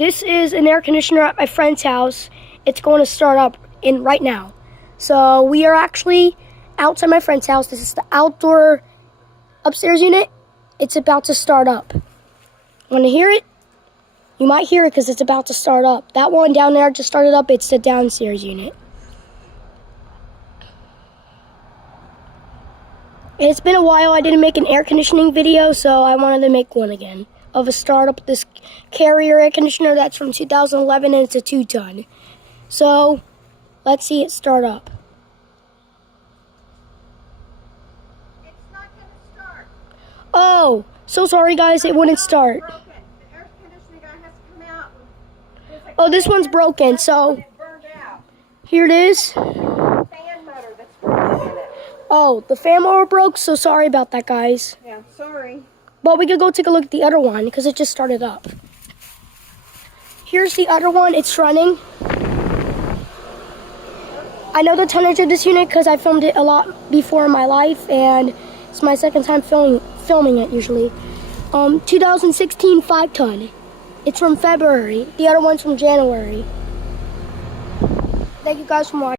This is an air conditioner at my friend's house. It's going to start up right now. So we are actually outside my friend's house. This is the outdoor upstairs unit. It's about to start up. Want to hear it? You might hear it because it's about to start up. That one down there just started up. It's the downstairs unit. And it's been a while. I didn't make an air conditioning video, so I wanted to make one again of a startup. This Carrier air conditioner that's from 2011, and it's a 2-ton. So let's see it start up. It's not going to start. Oh, so sorry guys, it wouldn't start. Broken. The air conditioning guy has to come out. Oh, this one's broken, so It burned out. here it is. Fan motor that's broken in it. Oh, the fan motor broke, so sorry about that, guys. Yeah, sorry. But we could go take a look at the other one because it just started up. Here's the other one. It's running. I know the tonnage of this unit because I filmed it a lot before in my life, and it's my second time filming it usually. 2016 5-ton. It's from February. The other one's from January. Thank you guys for watching.